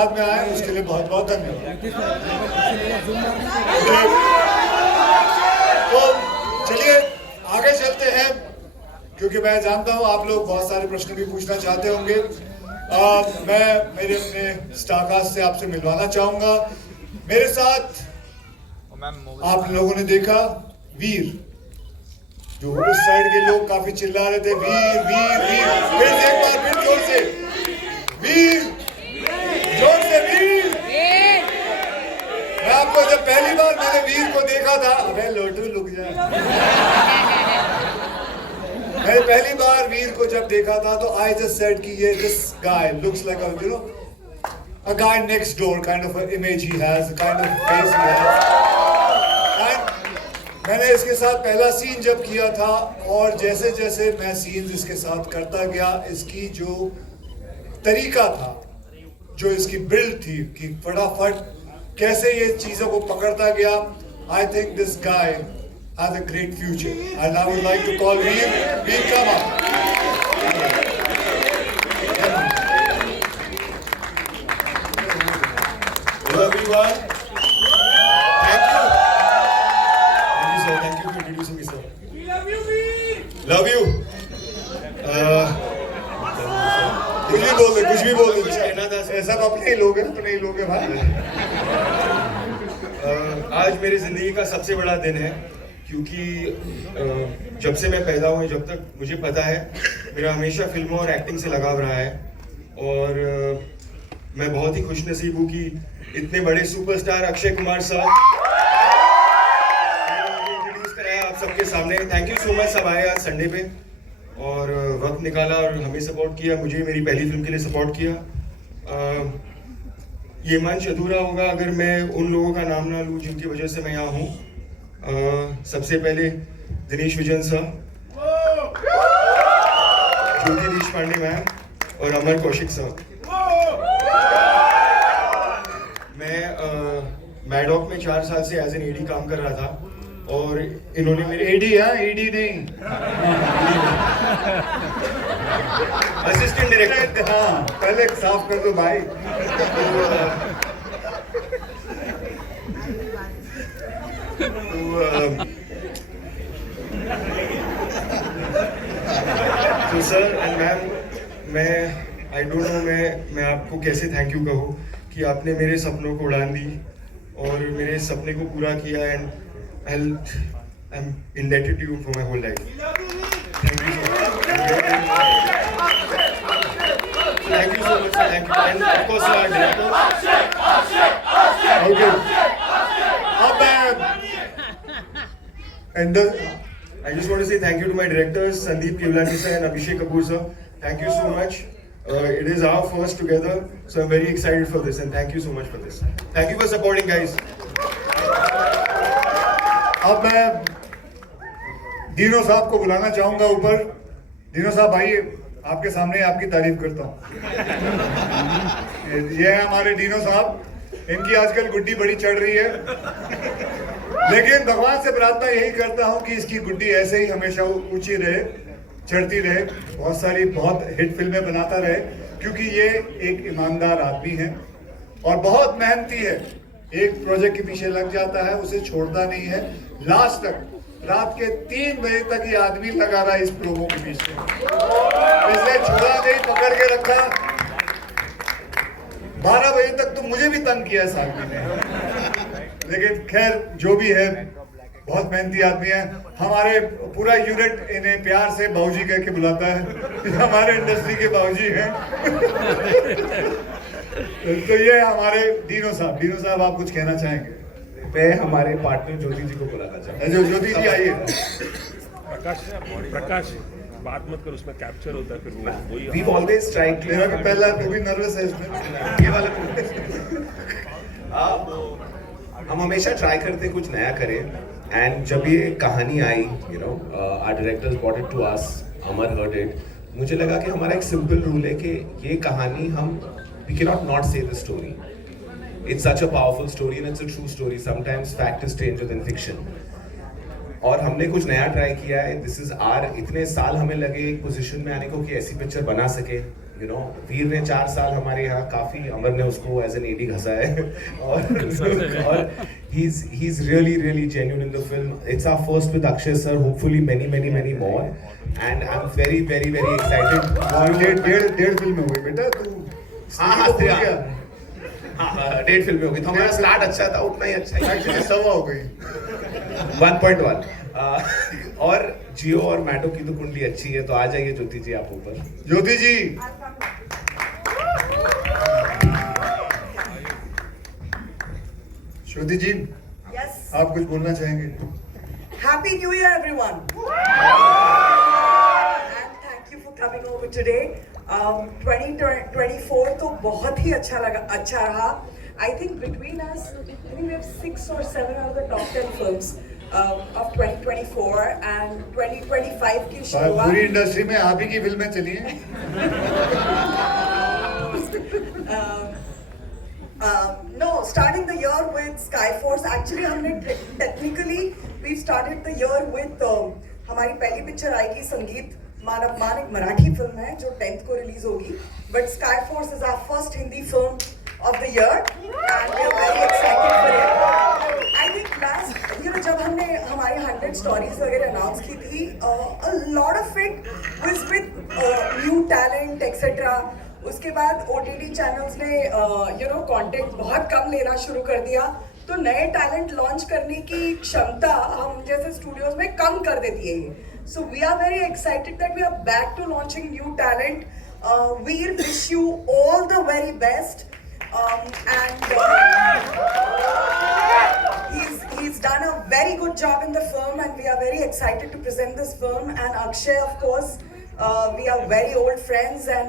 तादाद में आए उसके लिए बहुत बहुत धन्यवाद। तो चलिए आगे चलते हैं, क्योंकि मैं जानता हूं आप लोग बहुत सारे प्रश्न भी पूछना चाहते होंगे। मैं मेरे अपने स्टारकास्ट से आपसे मिलवाना चाहूंगा। मेरे साथ आप लोगों ने देखा वीर, जो उस साइड के लोग काफी चिल्ला रहे थे वीर वीर वीर, फिर से एक बार फिर जोर से वीर, जोर से वीर। मैं आपको जब पहली बार मैंने वीर को देखा था, अबे लोटू लुक जाए, मैं पहली बार वीर को जब देखा था तो आई जस्ट सेड कि ये this guy looks like a you know a guy next door kind of an image he has, a kind of face he has. मैंने इसके साथ पहला सीन जब किया था और जैसे जैसे मैं सीन्स इसके साथ करता गया, इसकी जो तरीका था, जो इसकी बिल्ड थी कि फटाफट कैसे ये चीजों को पकड़ता गया, I think this guy has a great future and I would like to call Veer come up. Hello everyone. Love you. कुछ भी बोल दे, सब अपने ही लोग हैं, अपने ही लोग हैं भाई। आज मेरी जिंदगी का सबसे बड़ा दिन है, क्योंकि जब से मैं पैदा हुआ जब तक मुझे पता है मेरा हमेशा फिल्मों और एक्टिंग से लगाव रहा है। और मैं बहुत ही खुशनसीब हूँ कि इतने बड़े सुपरस्टार अक्षय कुमार साहब इंट्रोड्यूस कराया आप सबके सामने। थैंक यू सो मच, सब आए आज संडे पे और वक्त निकाला और हमें सपोर्ट किया, मुझे मेरी पहली फिल्म के लिए सपोर्ट किया। ये मंच अधूरा होगा अगर मैं उन लोगों का नाम ना लूँ जिनकी वजह से मैं यहाँ हूँ। सबसे पहले दिनेश विजन साहब, ज्योति देशपांडे मैम और अमर कौशिक साहब। मैं मैडॉक में 4 साल से एज एन एडी काम कर रहा था और इन्होंने मेरे एडी, हाँ एडी नहीं, असिस्टेंट डायरेक्टर, हाँ पहले साफ कर दो भाई। तो सर एंड मैम, मैं आई डोंट नो मैं आपको कैसे थैंक यू कहूँ कि आपने मेरे सपनों को उड़ान दी और मेरे सपने को पूरा किया। And I'm indebted to you for my whole life. Thank you so much. Thank you so much. Thank you. And of course, our director. Okay. अब and I just want to say thank you to my directors, Sandeep Kevlani sir and Abhishek Kapoor sir. Thank you so much. It is our first together, so I'm very excited for this and thank you so much for this. Thank you for supporting, guys. अब मैं दीनो साहब को बुलाना चाहूंगा ऊपर। दीनो साहब आइए, आपके सामने आपकी तारीफ करता हूँ। ये है हमारे दीनो साहब, इनकी आजकल गुड्डी बड़ी चढ़ रही है, लेकिन भगवान से प्रार्थना यही करता हूँ कि इसकी गुड्डी ऐसे ही हमेशा ऊंची रहे, चढ़ती रहे, बहुत हिट फिल्में बनाता रहे, क्योंकि ये एक ईमानदार आदमी है और बहुत मेहनती है। एक प्रोजेक्ट के पीछे लग जाता है, उसे छोड़ता नहीं है, लास्ट तक रात के 3 बजे तक ये आदमी लगा रहा है इस प्रोमो के पीछे, इसलिए छोड़ा नहीं, पकड़ के रखा। 12 बजे तक तो मुझे भी तंग किया इस आदमी ने, लेकिन खैर जो भी है, बहुत मेहनती आदमी है। हमारे पूरा यूनिट इन्हें प्यार से बाबूजी कह के बुलाता है, हमारे इंडस्ट्री के बाबूजी हैं। तो ये हमारे दीनो साहब आप कुछ कहना चाहेंगे? मैं हमारे पार्टनर ज्योति जी को बुलाना चाहूँगा। जो ज्योति जी आइए। प्रकाश बात मत कर, उसमें कैप्चर होता है फिर वो वही। We've always tried to। मेरा भी पहला तो भी नर्वस है इसमें, ये वाला हम हमेशा ट्राई करते कुछ नया करें। एंड जब ये कहानी आई, our directors brought it to us, Amar heard it, मुझे लगा कि हमारा एक सिंपल रूल है कि ये कहानी we cannot not say the story. It's such a powerful story and it's a true story. Sometimes fact is stranger than fiction. और हमने कुछ नया ट्राई किया है। This is our, इतने साल हमें लगे एक पोजीशन में आने को कि ऐसी पिक्चर बना सके, यू नो वीर ने 4 साल हमारे यहाँ काफी, अमर ने उसको एज एन एडी घसा है और he's really genuine in the film. It's our first with Akshay sir, hopefully many more, and I'm very excited. डेढ़ फिल्म हो गई बेटा तू। हाँ, डेढ़ फिल्में हो गई, तो हमारा स्टार्ट अच्छा था, उतना ही अच्छा ही एक्चुअली सवा हो गई। 1.1 और जियो और मैटो की तो कुंडली अच्छी है, तो आ जाइए ज्योति जी आप ऊपर। ज्योति जी, श्रुति जी, Yes. आप कुछ बोलना चाहेंगे? Happy New Year, everyone. And thank you for coming over today. 2024 तो बहुत ही अच्छा रहा. I think between us, I think we have 6 or 7 out of the top 10 films of 2024 and 2025 की पूरी शुरुआत. इंडस्ट्री में आप ही की फिल्में चली हैं। No, starting the year with Skyforce. Actually, हमने technically we started the year with हमारी पहली पिक्चर आएगी संगीत मानव मान, एक मराठी फिल्म है जो 10th को रिलीज होगी. But Skyforce is our first Hindi film of the year, and we are very excited for it. I think last, जब हमने हमारी 100 stories वगैरह अनाउंस की थी, a lot of it was with new talent, etc. उसके बाद OTT channels ने content बहुत कम लेना शुरू कर दिया, तो नए टैलेंट लॉन्च करने की क्षमता हम जैसे स्टूडियोज में कम कर देती है ये. So we are very excited that we are back to launching new talent. We wish you all the very best, and he's done a very good job in the film, and we are very excited to present this film. And Akshay, of course, we are very old friends, and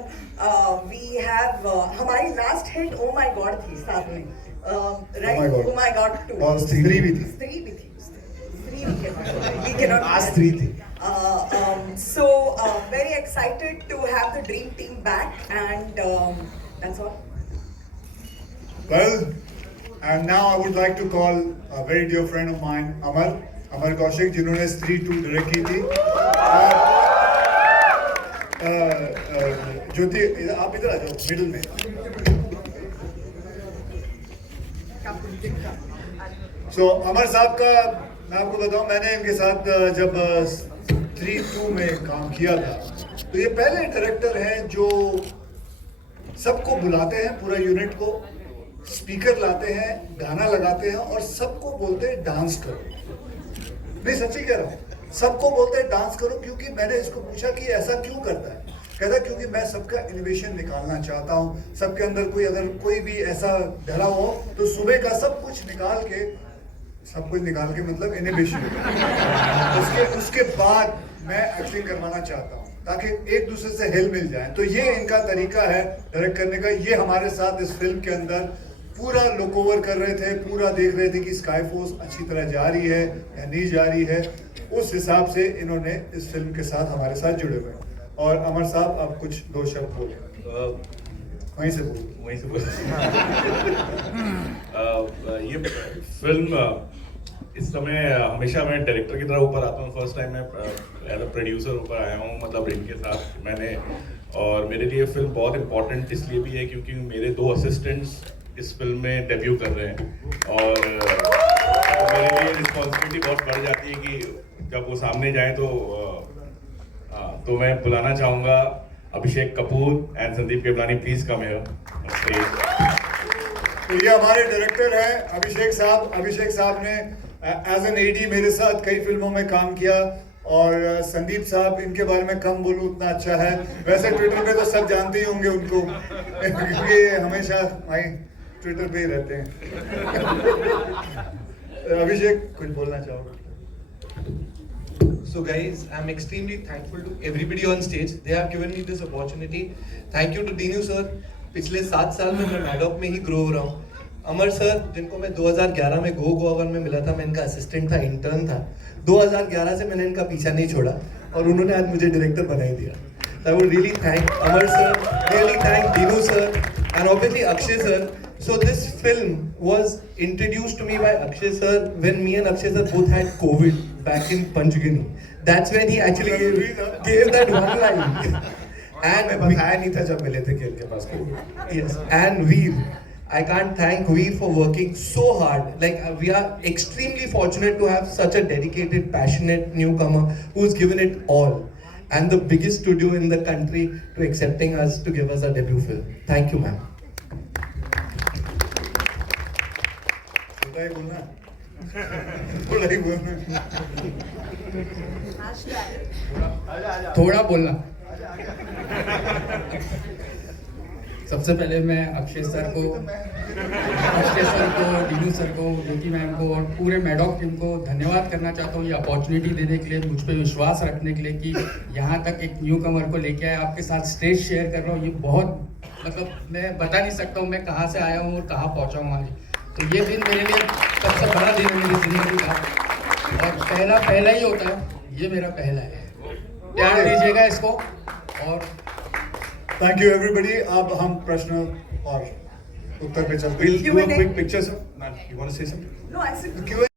we have हमारी last hit Oh My God थी साथ में, right? Oh My God 2. और स्त्री भी थी। स्त्री भी थी। We cannot. आज 3 थी। So very excited to have the dream team back, and that's all. Well, and now I would like to call a very dear friend of mine, Amar Kaushik, जिन्होंने स्त्री 2 डायरेक्ट की थी। ज्योति, आप इधर आ जाओ, middle में। So अमर साहब का मैं आपको बताऊं, मैंने इनके साथ जब स्त्री 2 में काम किया था, तो ये पहले डायरेक्टर हैं जो सबको बुलाते हैं, पूरा यूनिट को, स्पीकर लाते हैं, गाना लगाते हैं और सबको बोलते हैं डांस करो। मैं सच्ची कह रहा हूँ, सबको बोलते हैं डांस करो, क्योंकि मैंने इसको पूछा कि ऐसा क्यों करता है। कहता क्योंकि मैं सबका इनोवेशन निकालना चाहता हूँ, सबके अंदर अगर कोई भी ऐसा डरा हो तो सुबह का सब कुछ निकाल के मतलब इनोवेशन उसके बाद मैं एक्टिंग करवाना चाहता हूँ, ताकि एक दूसरे से हेल्प मिल जाए। तो ये इनका तरीका है डायरेक्ट करने का। ये हमारे साथ इस फिल्म के अंदर पूरा लुक ओवर कर रहे थे, पूरा देख रहे थे कि स्काईफोर्स अच्छी तरह जा रही है या नहीं जा रही है। उस हिसाब से इन्होंने इस फिल्म के साथ हमारे साथ जुड़े हुए हैं। और अमर साहब, आप कुछ 2 शब्द बोले। वहीं से बोल। ये फिल्म इस समय हमेशा मैं डायरेक्टर की तरह ऊपर आता हूँ। फर्स्ट टाइम मैं एज अ प्रोड्यूसर ऊपर आया हूँ, मतलब इनके साथ मैंने, और मेरे लिए फिल्म बहुत इम्पोर्टेंट इसलिए भी है क्योंकि मेरे 2 असिस्टेंट्स इस फिल्म में डेब्यू कर रहे हैं, और मेरे लिए रिस्पॉन्सिबिलिटी बहुत बढ़ जाती है कि जब वो सामने जाएं तो मैं बुलाना चाहूँगा Abhishek Kapoor and Sandeep Kewalani, please come here. तो ये हमारे डायरेक्टर हैं अभिषेक साहब। अभिषेक साहब ने एज एन एडी मेरे साथ कई फिल्मों में काम किया, और संदीप साहब, इनके बारे में कम बोलूं उतना अच्छा है। वैसे ट्विटर पे तो सब जानते ही होंगे उनको, क्योंकि हमेशा भाई ट्विटर पे ही रहते हैं। अभिषेक, कुछ बोलना चाहोगे? So guys, I'm extremely thankful to everybody on stage. They have given me this opportunity. Thank you to Dinu sir. पिछले 7 साल में मैं मैडॉक में ही ग्रो हो रहा हूँ। अमर सर, जिनको मैं 2011 में गोवन में मिला था, मैं इनका असिस्टेंट था, इंटर्न था। 2011 से मैंने इनका पीछा नहीं छोड़ा, और उन्होंने आज मुझे डायरेक्टर बना ही दिया। I would really thank Amar sir, really thank Dinu sir, and obviously Akshay sir. So this film was introduced to me by Akshay sir when me and Akshay sir both had COVID back in Panchgani. That's when he actually gave that one line. हमें And बताया नहीं था जब मिले थे कि उनके पास कोई yes, and Veer. I can't thank Veer for working so hard. Like we are extremely fortunate to have such a dedicated, passionate newcomer who's given it all, and the biggest studio in the country to accepting us to give us our debut film. Thank you, ma'am. थोड़ा ही बोलना थोड़ा ही बोलना थोड़ा बोलना। सबसे पहले मैं Akshay sir को, डीनू सर को, ज्योति मैम को और पूरे मैडॉक टीम को धन्यवाद करना चाहता हूँ ये अपॉर्चुनिटी देने के लिए, मुझ पे विश्वास रखने के लिए कि यहाँ तक एक न्यू कमर को लेके आए, आपके साथ स्टेज शेयर कर रहा हूँ। ये बहुत मतलब मैं बता नहीं सकता हूँ मैं कहाँ से आया हूँ और कहाँ पहुँचा हूँ आज। तो ये दिन मेरे लिए सबसे बड़ा दिन है मेरी जिंदगी का, और पहला ही होता है, ये मेरा पहला है। प्यार दीजिएगा इसको। और थैंक यू एवरीबॉडी। अब हम प्रश्न और उत्तर पे चलते हैं। We'll do a quick picture, sir. Ma'am, you want to say something? No, I said